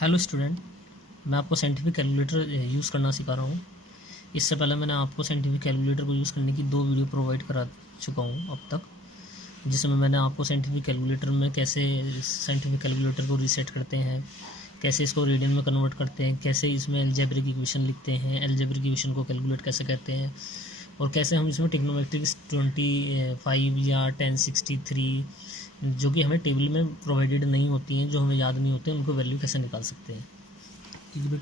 Hello student, मैं आपको scientific calculator use करना सिखा रहा हूँ। इससे पहले मैंने आपको साइंटिफिक कैलकुलेटर को यूज़ करने की 2 वीडियो प्रोवाइड करा चुका हूँ अब तक, जिसमें मैंने आपको साइंटिफिक कैलकुलेटर में कैसे साइंटिफिक कैलकुलेटर को रीसेट करते हैं, कैसे इसको रेडियन में कन्वर्ट करते हैं, कैसे इसमें अलजेब्रिक इक्वेशन लिखते हैं, अलजेब्रिक इक्वेशन को कैलकुलेट कैसे करते हैं, और कैसे हम इसमें ट्रिग्नोमेट्रिक 25 या 1063 जो कि हमें टेबल में प्रोवाइडेड नहीं होती हैं, जो हमें याद नहीं होते, उनको वैल्यू कैसे निकाल सकते हैं। क्योंकि भाई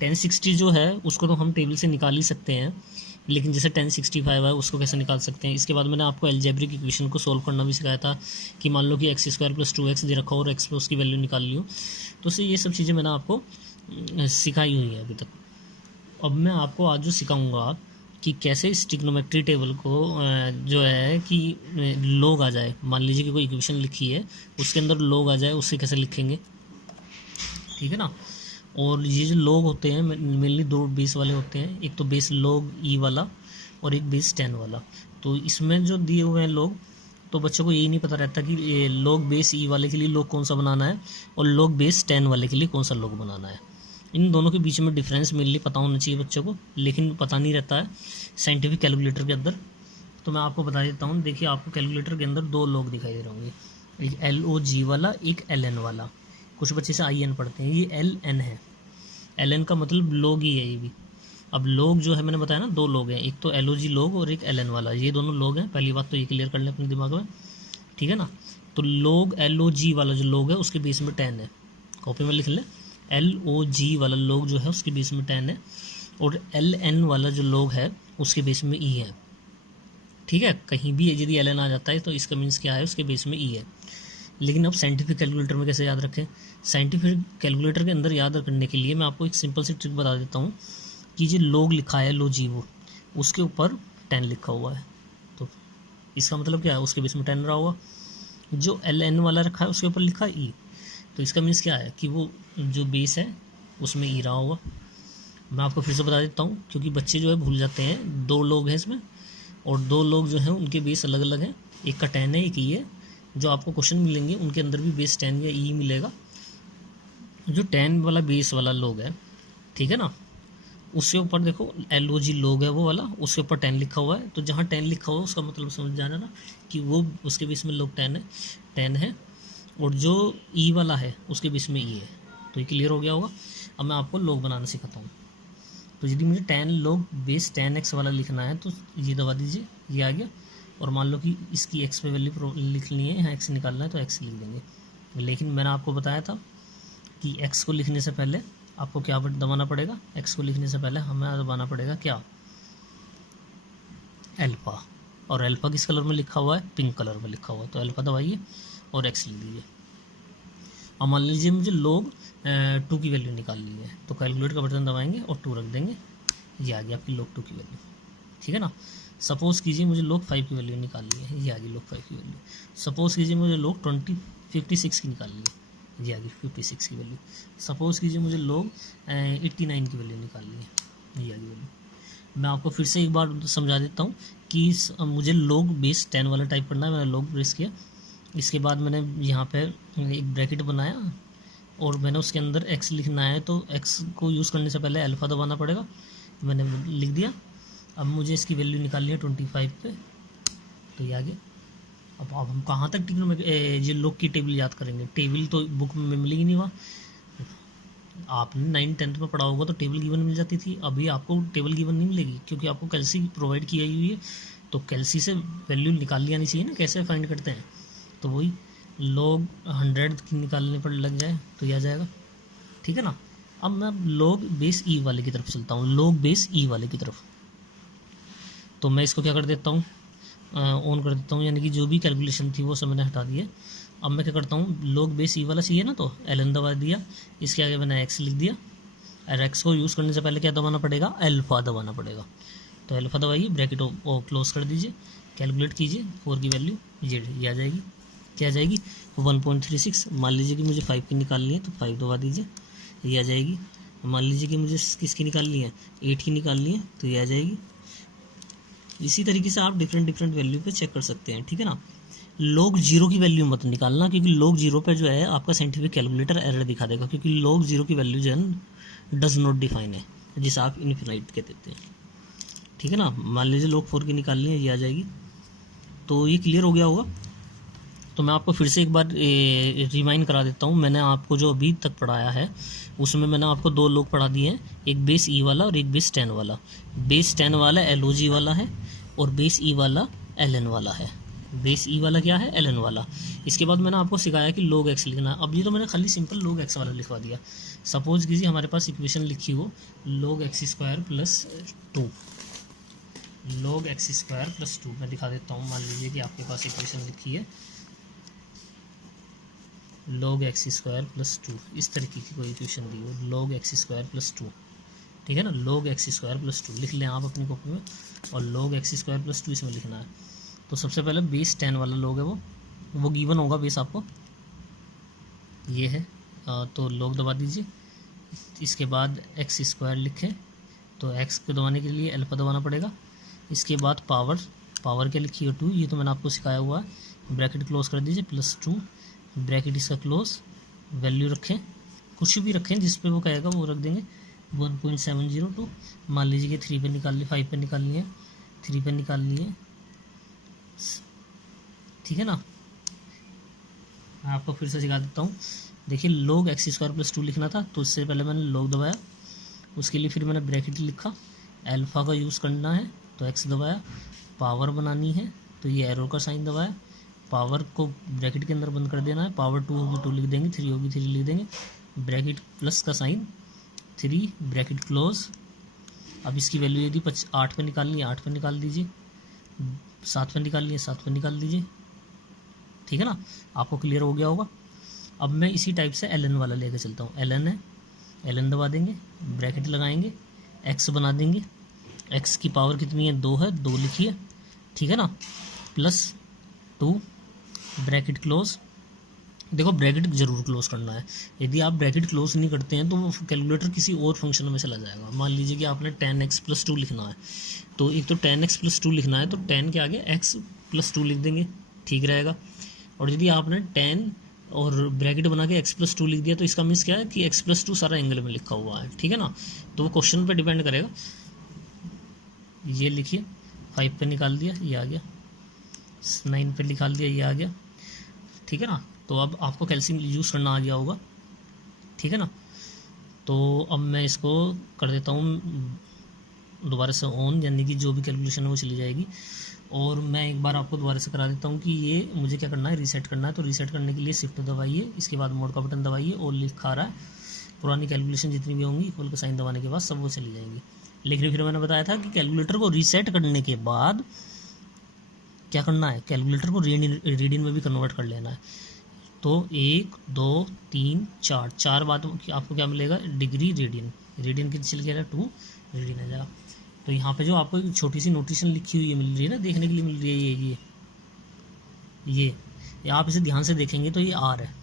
1060 जो है उसको तो हम टेबल से निकाल ही सकते हैं, लेकिन जैसे 1065 है उसको कैसे निकाल सकते हैं। इसके बाद मैंने आपको अलजेब्रिक इक्वेशन को सोल्व करना भी सिखाया था कि मान लो कि x² + 2x दे रखा हो और x पे उसकी वैल्यू निकाल ली हो। तो से ये सब चीज़ें मैंने आपको सिखाई हुई है अभी तक। अब मैं आपको आज जो सिखाऊंगा कि कैसे इस ट्रिग्नोमेट्री टेबल को जो है कि लोग आ जाए। मान लीजिए कि कोई इक्वेशन लिखी है, उसके अंदर लोग आ जाए, उससे कैसे लिखेंगे, ठीक है ना। और ये जो लोग होते हैं मेनली 2 बेस वाले होते हैं, एक तो बेस लोग ई वाला और एक बेस 10 वाला। तो इसमें जो दिए हुए हैं लोग, तो बच्चों को यही नहीं पता रहता कि लोग बेस ई वाले के लिए लोग कौन सा बनाना है और लोग बेस 10 वाले के लिए कौन सा लोग बनाना है। इन दोनों के बीच में डिफरेंस मेनली पता होना चाहिए बच्चों को, लेकिन पता नहीं रहता है साइंटिफिक कैलकुलेटर के अंदर। तो मैं आपको बता देता हूँ। देखिए, आपको कैलकुलेटर के अंदर 2 लोग दिखाई दे रहे होंगे, एक LOG वाला, एक LN वाला। कुछ बच्चे से IN पढ़ते हैं, ये LN है। LN का मतलब लोग ही है ये भी। अब लोग जो है मैंने बताया ना, 2 लोग हैं, एक तो LOG लोग और एक LN वाला, ये दोनों लोग हैं। पहली बात तो ये क्लियर कर लें अपने दिमाग में, ठीक है ना। तो लोग LOG वाला जो लोग है उसके बेस में 10 है, कॉपी में लिख लें। LOG वाला लोग जो है उसके बेस में 10 है, और LN वाला जो लोग है उसके बेस में E है, ठीक है। कहीं भी यदि LN आ जाता है तो इसका मीन्स क्या है, उसके बेस में E है। लेकिन अब साइंटिफिक कैलकुलेटर में कैसे याद रखें। साइंटिफिक कैलकुलेटर के अंदर याद करने के लिए मैं आपको एक सिंपल सी ट्रिक बता देता हूँ कि जो लोग लिखा है LOG, वो उसके ऊपर 10 लिखा हुआ है, तो इसका मतलब क्या है, उसके बेस में 10 रहा होगा। जो LN वाला रखा है उसके ऊपर लिखा है E, तो इसका मीन्स क्या है कि वो जो बेस है उसमें E रहा होगा। मैं आपको फिर से बता देता हूँ, क्योंकि बच्चे जो है भूल जाते हैं। 2 लोग हैं इसमें, और 2 लोग जो हैं उनके बेस अलग अलग हैं, एक का 10 है, एक E है। जो आपको क्वेश्चन मिलेंगे उनके अंदर भी बेस 10 या E मिलेगा। जो 10 वाला बेस वाला लोग है, ठीक है ना, उसके ऊपर देखो LOG लोग है वो वाला, उसके ऊपर 10 लिखा हुआ है। तो जहाँ 10 लिखा हुआ है उसका मतलब समझ जाना ना कि वो उसके बेस में लोग 10 है, और जो E वाला है उसके बेस में E है। तो ये क्लियर हो गया होगा। अब मैं आपको लोग बनाना सिखाता हूँ। तो यदि मुझे 10 लोग बेस 10x वाला लिखना है तो ये दबा दीजिए, ये आ गया। और मान लो कि इसकी x पे वैल्यू लिखनी है, यहाँ x निकालना है तो x लिख देंगे। लेकिन मैंने आपको बताया था कि x को लिखने से पहले आपको क्या दबाना पड़ेगा, x को लिखने से पहले हमें दबाना पड़ेगा क्या, अल्फ़ा। और अल्फ़ा किस कलर में लिखा हुआ है, पिंक कलर में लिखा हुआ है। तो अल्फ़ा दबाइए और x लिख दीजिए। अब मान लीजिए मुझे लोग 2 की वैल्यू निकालनी है, तो कैलकुलेट का बटन दबाएंगे और 2 रख देंगे, ये आ गया आपकी लोग 2 की वैल्यू, ठीक है ना। सपोज़ कीजिए मुझे लोग 5 की वैल्यू निकालनी है, ये आ गई लोग 5 की वैल्यू। सपोज़ कीजिए मुझे लोग 56 की निकालनी है, ये आ गई 56 की वैल्यू। सपोज़ कीजिए मुझे लोग 89 की वैल्यू निकालनी है, ये आ गई वैल्यू। मैं आपको फिर से एक बार समझा देता हूँ कि मुझे लोग बेस 10 वाला टाइप करना है। मैंने लोग प्रेस किया, इसके बाद मैंने यहाँ पे एक ब्रैकेट बनाया और मैंने उसके अंदर x लिखना है, तो x को यूज़ करने से पहले अल्फ़ा दबाना पड़ेगा, मैंने लिख दिया। अब मुझे इसकी वैल्यू निकालनी है 25 पे, तो ये आ गया। अब हम कहाँ तक ये लोग की टेबल याद करेंगे, टेबल तो बुक में मिलेगी नहीं वहाँ। आपने 9th-10th में पढ़ा होगा तो टेबल गिवन मिल जाती थी, अभी आपको टेबल गिवन नहीं मिलेगी क्योंकि आपको कैल्सी प्रोवाइड की हुई है। तो कैल्सी से वैल्यू निकाल ली आनी चाहिए ना, कैसे फाइंड करते हैं, तो वही लोग 100 की निकालने पर लग जाए तो यह आ जाएगा, ठीक है ना। अब मैं लोग बेस ई वाले की तरफ चलता हूँ, लोग बेस ई वाले की तरफ। तो मैं इसको क्या कर देता हूँ, ऑन कर देता हूँ, यानी कि जो भी कैलकुलेशन थी वो सब मैंने हटा दिया। अब मैं क्या करता हूँ, लोग बेस ई वाला चाहिए ना, तो LN दबा दिया, इसके आगे मैंने x लिख दिया। और x को यूज़ करने से पहले क्या दबाना पड़ेगा, अल्फ़ा दबाना पड़ेगा। तो अल्फ़ा दबाइए, ब्रैकेट क्लोज कर दीजिए, कैलकुलेट कीजिए 4 की वैल्यू ये आ जाएगी, क्या आ जाएगी 1.36। मान लीजिए कि मुझे 5 की निकालनी है तो 5 दबा दीजिए, ये आ जाएगी। मान लीजिए कि मुझे किसकी निकालनी है, 8 की निकालनी है, तो ये आ जाएगी। इसी तरीके से आप डिफरेंट वैल्यू पे चेक कर सकते हैं, ठीक है ना। log 0 की वैल्यू मत निकालना, क्योंकि log 0 पे जो है आपका साइंटिफिक कैलकुलेटर एरर दिखा देगा, क्योंकि log 0 की वैल्यू जो है डज नॉट डिफाइन है, जिसे आप इनफिनाइट के देते हैं, ठीक है ना। मान लीजिए log 4 की निकालनी है, ये आ जाएगी। तो ये क्लियर हो गया होगा। तो मैं आपको फिर से एक बार रिमाइंड करा देता हूँ। मैंने आपको जो अभी तक पढ़ाया है उसमें मैंने आपको 2 लोग पढ़ा दिए हैं, एक बेस ई वाला और एक बेस 10 वाला। बेस 10 वाला LOG वाला है और बेस ई वाला LN वाला है। बेस ई वाला क्या है? LN वाला। इसके बाद मैंने आपको सिखाया कि log x लिखना है। अब ये तो मैंने खाली सिंपल log x वाला लिखवा दिया। सपोज कीजिए हमारे पास इक्वेशन लिखी हो log x² + 2, log x² + 2। मैं दिखा देता हूँ। मान लीजिए कि आपके पास इक्वेशन लिखी है log x² + 2, इस तरीके की कोई इक्वेशन दी हो log x² + 2, ठीक है ना। log x² + 2 लिख लें आप अपनी कॉपी में, और log x² + 2 इसमें लिखना है। तो सबसे पहले बेस 10 वाला log है वो गिवन होगा बेस आपको, ये है। तो log दबा दीजिए। इसके बाद x² लिखें, तो x को दबाने के लिए अल्फा दबाना पड़ेगा। इसके बाद पावर क्या लिखी है 2, ये तो मैंने आपको सिखाया हुआ है। ब्रैकेट क्लोज कर दीजिए +2, ब्रैकेट इसका क्लोज। वैल्यू रखें, कुछ भी रखें जिस पे वो कहेगा वो रख देंगे। 1.702 मान लीजिए कि 3 पे निकाल ली, 5 पे निकाल लिए, 3 पे निकाल लिए, ठीक है ना। मैं आपको फिर से सिखा देता हूँ। देखिए log x² + 2 लिखना था, तो इससे पहले मैंने log दबाया, उसके लिए फिर मैंने ब्रैकेट लिखा, अल्फ़ा का यूज़ करना है तो x दबाया, पावर बनानी है तो ये एरो का साइन दबाया, पावर को ब्रैकेट के अंदर बंद कर देना है। पावर 2 होगी 2 लिख देंगे, 3 होगी 3 लिख देंगे, ब्रैकेट प्लस का साइन 3, ब्रैकेट क्लोज। अब इसकी वैल्यू यदि 8 पे निकालनी है 8 पे निकाल दीजिए, 7 पे निकालनी है 7 पे निकाल दीजिए, ठीक है ना। आपको क्लियर हो गया होगा। अब मैं इसी टाइप से LN वाला लेकर चलता हूँ। LN है, LN दबा देंगे, ब्रैकेट लगाएंगे, x बना देंगे। x की पावर कितनी है? 2 है, 2 लिखिए, ठीक है ना, +2 ब्रैकेट क्लोज। देखो ब्रैकेट जरूर क्लोज करना है। यदि आप ब्रैकेट क्लोज नहीं करते हैं तो वो कैलकुलेटर किसी और फंक्शन में चला जाएगा। मान लीजिए कि आपने 10x + 2 लिखना है, तो एक तो 10x + 2 लिखना है तो 10 के आगे x + 2 लिख देंगे, ठीक रहेगा। और यदि आपने 10 और ब्रैकेट बना के x + 2 लिख दिया तो इसका मीन्स क्या है कि x + 2 सारा एंगल में लिखा हुआ है, ठीक है ना। तो वो क्वेश्चन पे डिपेंड करेगा। ये लिखिए, 5 पे निकाल दिया, ये आ गया, 9 पे निकाल दिया, ये आ गया, ठीक है ना। तो अब आपको कैल्शियम यूज़ करना आ गया होगा, ठीक है ना। तो अब मैं इसको कर देता हूँ दोबारा से ऑन, यानी कि जो भी कैलकुलेशन है वो चली जाएगी। और मैं एक बार आपको दोबारा से करा देता हूँ कि ये मुझे क्या करना है, रीसेट करना है। तो रीसेट करने के लिए शिफ्ट दबाइए, इसके बाद मोड का बटन दबाइए, और लिखा रहा है पुरानी कैलकुलेशन जितनी भी होंगी इक्वल का साइन दबाने के बाद सब वो चली जाएंगी। लेकिन फिर मैंने बताया था कि कैलकुलेटर को रीसेट करने के बाद क्या करना है, कैलकुलेटर को रीडिंग में भी कन्वर्ट कर लेना है। तो 1 2 3 4 बात आपको क्या मिलेगा, डिग्री रेडियन। रेडियन कितनी चल गया, 2 रेडियन आ जाएगा। तो यहाँ पे जो आपको एक छोटी सी नोटेशन लिखी हुई है मिल रही है ना, देखने के लिए मिल रही है, ये आप इसे ध्यान से देखेंगे तो ये R है,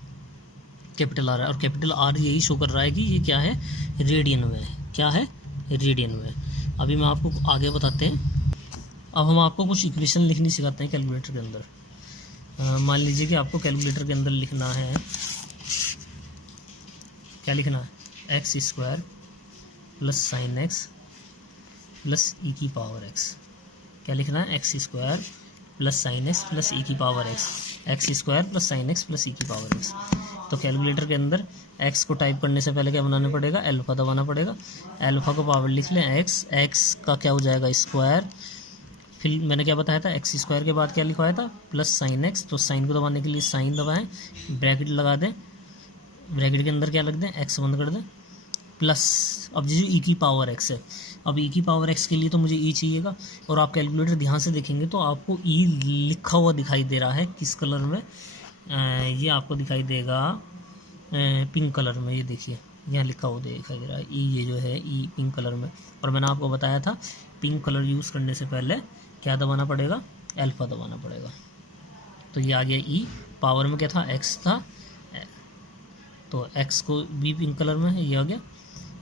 कैपिटल R है, और कैपिटल R यही शो कर रहा है कि ये क्या है, रेडियन में है। क्या है, रेडियन में। अभी मैं आपको आगे बताते हैं। अब हम आपको कुछ इक्वेशन लिखनी सिखाते हैं कैलकुलेटर के अंदर। मान लीजिए कि आपको कैलकुलेटर के अंदर लिखना है, क्या लिखना है, x² + sin x + e⁻x। क्या लिखना है, x² + sin x + e⁻x, x² + sin x + e⁻x। तो कैलकुलेटर के अंदर x को टाइप करने से पहले क्या बनाना पड़ेगा, अल्फ़ा दबाना पड़ेगा। अल्फ़ा को पावर लिख लें x का क्या हो जाएगा, स्क्वायर। फिर मैंने क्या बताया था, x² के बाद क्या लिखवाया था, +sin x। तो साइन को दबाने के लिए साइन दबाएं, ब्रैकेट लगा दें, ब्रैकेट के अंदर क्या लग दें, x बंद कर दें, प्लस। अब जो e⁻x है, अब e⁻x के लिए तो मुझे e चाहिएगा, और आप कैलकुलेटर ध्यान से देखेंगे तो आपको e लिखा हुआ दिखाई दे रहा है। किस कलर में, ये आपको दिखाई देगा पिंक कलर में। ये देखिए यहाँ लिखा हुआ दिखाई दे रहा है ई, ये जो है ई पिंक कलर में। और मैंने आपको बताया था पिंक कलर यूज़ करने से पहले क्या दबाना पड़ेगा, अल्फ़ा दबाना पड़ेगा। तो ये आ गया ई, पावर में क्या था, एक्स था, तो एक्स को भी पिंक कलर में है, ये आ गया।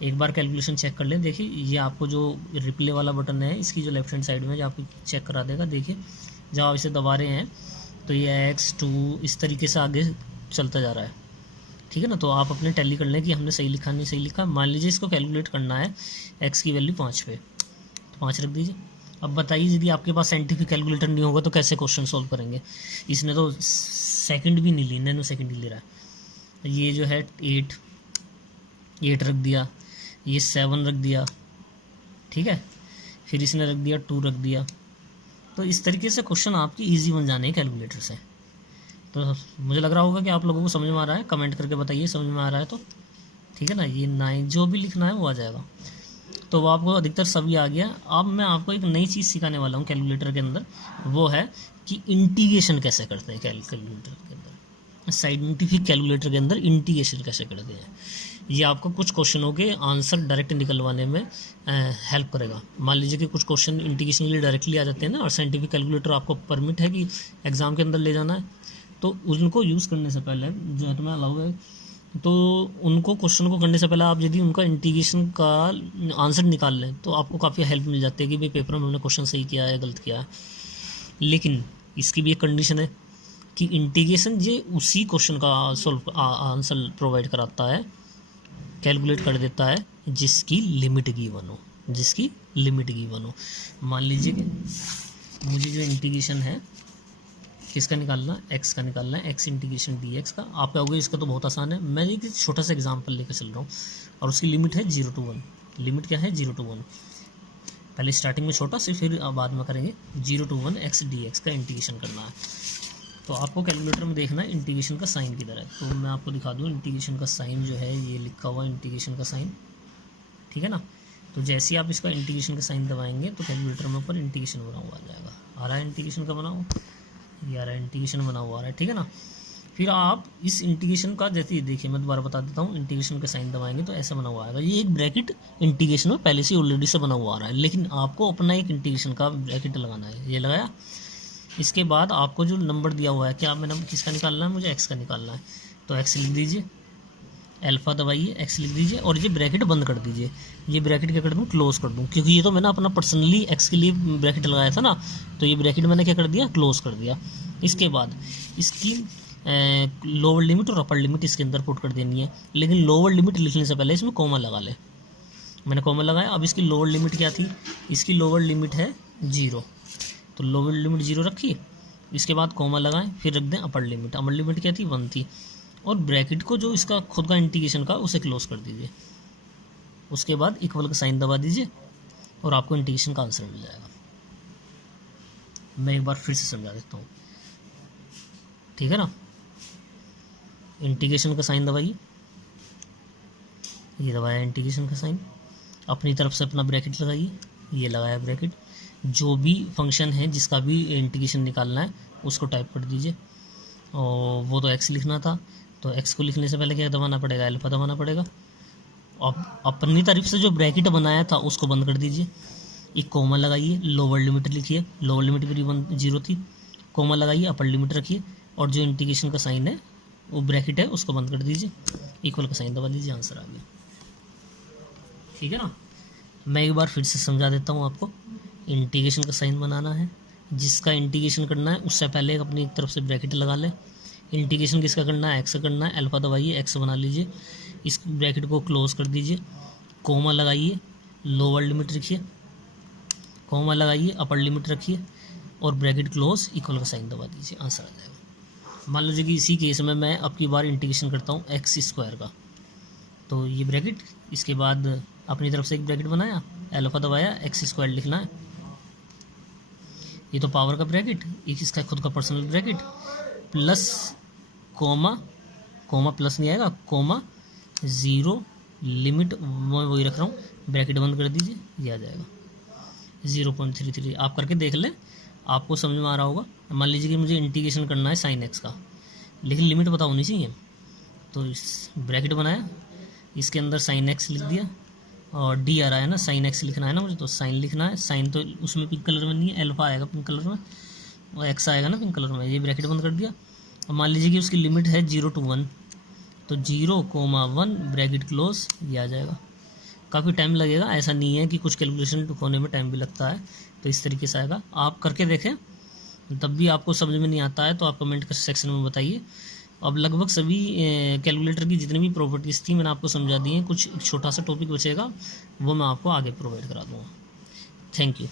एक बार कैलकुलेशन चेक कर लें। देखिए ये आपको जो रिप्ले वाला बटन है इसकी जो लेफ्ट हैंड साइड में जो आपको चेक करा देगा। देखिए जब आप इसे दबा रहे हैं तो ये x2 इस तरीके से आगे चलता जा रहा है, ठीक है ना। तो आप अपने टैली कर लें कि हमने सही लिखा नहीं सही लिखा। मान लीजिए इसको कैलकुलेट करना है, x की वैल्यू 5 पे, तो 5 रख दीजिए। अब बताइए यदि आपके पास साइंटिफिक कैलकुलेटर नहीं होगा तो कैसे क्वेश्चन सॉल्व करेंगे। इसने तो सेकंड भी नहीं ली, नैनो सेकंड ही ले रहा है। ये जो है 8 रख दिया, ये 7 रख दिया, ठीक है, फिर इसने रख दिया 2 रख दिया। तो इस तरीके से क्वेश्चन आपकी ईजी बन जाने हैं कैलकुलेटर से। तो मुझे लग रहा होगा कि आप लोगों को समझ में आ रहा है, कमेंट करके बताइए समझ में आ रहा है तो, ठीक है ना। ये 9 जो भी लिखना है वो आ जाएगा। तो वो आपको अधिकतर सभी आ गया। अब मैं आपको एक नई चीज़ सिखाने वाला हूँ कैलकुलेटर के अंदर, वो है कि इंटीग्रेशन कैसे करते हैं कैलकुलेटर के अंदर, साइंटिफिक कैलकुलेटर के अंदर इंटीग्रेशन कैसे करते हैं। ये आपको कुछ क्वेश्चनों के आंसर डायरेक्ट निकलवाने में हेल्प करेगा। मान लीजिए कि कुछ क्वेश्चन इंटीग्रेशन के लिए डायरेक्टली आ जाते हैं ना, और साइंटिफिक कैलकुलेटर आपको परमिट है कि एग्जाम के अंदर ले जाना है, तो उनको यूज़ करने से पहले जो है तुम्हें अलाउ है, तो उनको क्वेश्चन को करने से पहले आप यदि उनका इंटीग्रेशन का आंसर निकाल लें तो आपको काफ़ी हेल्प मिल जाती है कि भाई पेपर में हमने क्वेश्चन सही किया है गलत किया है। लेकिन इसकी भी एक कंडीशन है कि इंटीग्रेशन ये उसी क्वेश्चन का आंसर प्रोवाइड कराता है, कैलकुलेट कर देता है जिसकी लिमिट गिवन हो, जिसकी लिमिट गिवन हो। मान लीजिए कि मुझे जो इंटीग्रेशन है किसका निकालना है, एक्स का निकालना है, एक्स इंटीग्रेशन डी एक्स का। आप कहोगे इसका तो बहुत आसान है, मैं एक छोटा सा एग्जाम्पल लेकर चल रहा हूँ, और उसकी लिमिट है 0 to 1। लिमिट क्या है 0 to 1, पहले स्टार्टिंग में छोटा से फिर बाद में करेंगे 0 to 1 एक्स डी एक्स का इंटीग्रेशन करना है। तो आपको कैलकुलेटर में देखना है इंटीग्रेशन का साइन किधर है। तो मैं आपको दिखा दूँ इंटीग्रेशन का साइन जो है, ये लिखा हुआ इंटीग्रेशन का साइन, ठीक है ना। तो जैसे ही आप इसका इंटीग्रेशन का साइन दबाएंगे तो कैलकुलेटर में ऊपर इंटीग्रेशन बना हुआ आ जाएगा। आ रहा है इंटीग्रेशन का बना हुआ, ये आ रहा है इंटीग्रेशन बना हुआ आ रहा है, ठीक है ना। फिर आप इस इंटीग्रेशन का, जैसे देखिए मैं दोबारा बता देता हूँ, इंटीग्रेशन का साइन दबाएंगे तो ऐसा बना हुआ आएगा। ये एक ब्रैकेट इंटीग्रेशन में पहले से ऑलरेडी से बना हुआ आ रहा है, लेकिन आपको अपना एक इंटीग्रेशन का ब्रैकेट लगाना है। ये लगाया, इसके बाद आपको जो नंबर दिया हुआ है, क्या मैंने किसका निकालना है, मुझे एक्स का निकालना है, तो एक्स लिख दीजिए, अल्फा दबाइए, एक्स लिख दीजिए, और ये ब्रैकेट बंद कर दीजिए। ये ब्रैकेट क्या कर दूँ, क्लोज कर दूँ, क्योंकि ये तो मैंने अपना पर्सनली एक्स के लिए ब्रैकेट लगाया था ना, तो ये ब्रैकेट मैंने क्या कर दिया, क्लोज कर दिया। इसके बाद इसकी लोअर लिमिट और अपर लिमिट इसके अंदर पुट कर देनी है, लेकिन लोअर लिमिट लिखने से पहले इसमें कॉमा लगा ले। मैंने कॉमा लगाया। अब इसकी लोअर लिमिट क्या थी, इसकी लोअर लिमिट है 0, तो लोअर लिमिट 0 रखिए, इसके बाद कॉमा लगाएं, फिर रख दें अपर लिमिट। अपर लिमिट क्या थी, 1 थी, और ब्रैकेट को जो इसका खुद का इंटीग्रेशन का उसे क्लोज कर दीजिए। उसके बाद इक्वल का साइन दबा दीजिए और आपको इंटीग्रेशन का आंसर मिल जाएगा। मैं एक बार फिर से समझा देता हूँ, ठीक है ना। इंटीग्रेशन का साइन दबाइए, ये दबाया इंटीग्रेशन का साइन, अपनी तरफ से अपना ब्रैकेट लगाइए, ये लगाया ब्रैकेट। जो भी फंक्शन है जिसका भी इंटीग्रेशन निकालना है उसको टाइप कर दीजिए, और वो तो एक्स लिखना था, तो एक्स को लिखने से पहले क्या दबाना पड़ेगा, अल्फा दबाना पड़ेगा। अब अपनी तरफ से जो ब्रैकेट बनाया था उसको बंद कर दीजिए, एक कॉमा लगाइए, लोअर लिमिट लिखिए, लोअर लिमिट भी 0 थी, कॉमा लगाइए, अपर लिमिट रखिए, और जो इंटीग्रेशन का साइन है वो ब्रैकेट है उसको बंद कर दीजिए, इक्वल का साइन दबा दीजिए, आंसर आ गया, ठीक है ना। मैं एक बार फिर से समझा देता हूँ आपको। इंटीग्रेशन का साइन बनाना है, जिसका इंटीग्रेशन करना है उससे पहले अपनी एक तरफ से ब्रैकेट लगा लें। इंटीग्रेशन किसका करना है, एक्स का करना है, अल्फा दबाइए, एक्स बना लीजिए, इस ब्रैकेट को क्लोज कर दीजिए, कॉमा लगाइए, लोअर लिमिट रखिए, कॉमा लगाइए, अपर लिमिट रखिए, और ब्रैकेट क्लोज, इक्वल का साइन दबा दीजिए, आंसर आ जाएगा। मान लीजिए कि इसी केस में मैं अब की बार इंटीग्रेशन करता हूँ एक्स स्क्वायर का, तो ये ब्रैकेट, इसके बाद अपनी तरफ से एक ब्रैकेट बनाया, अल्फा दबाया, एक्स स्क्वायर लिखना है, ये तो पावर का ब्रैकेट, एक इसका खुद का personal bracket, plus comma, comma plus नहीं आएगा, कॉमा 0 लिमिट, मैं वही रख रहा हूँ, ब्रैकेट बंद कर दीजिए, ये आ जाएगा 0.33। आप करके देख लें, आपको समझ में आ रहा होगा। मान लीजिए कि मुझे इंटीग्रेशन करना है साइन एक्स का, लेकिन लिमिट पता होनी चाहिए, तो इस ब्रैकेट बनाया, इसके अंदर साइन एक्स लिख दिया, और डी आ रहा है ना, साइन एक्स लिखना है ना मुझे, तो साइन लिखना है, साइन तो उसमें पिंक कलर में नहीं है, अल्फा आएगा पिंक कलर में, और एक्स आएगा ना पिंक कलर में, ये ब्रैकेट बंद कर दिया। और मान लीजिए कि उसकी लिमिट है 0 to 1, तो 0,1 ब्रैकेट क्लोज, ये आ जाएगा। काफ़ी टाइम लगेगा, ऐसा नहीं है कि कुछ कैलकुलेशन होने में टाइम भी लगता है, तो इस तरीके से आएगा। आप करके देखें, तब भी आपको समझ में नहीं आता है तो आप कमेंट सेक्शन में बताइए। अब लगभग सभी कैलकुलेटर की जितनी भी प्रॉपर्टीज़ थी मैंने आपको समझा दी हैं। कुछ एक छोटा सा टॉपिक बचेगा, वो मैं आपको आगे प्रोवाइड करा दूँगा। Thank you.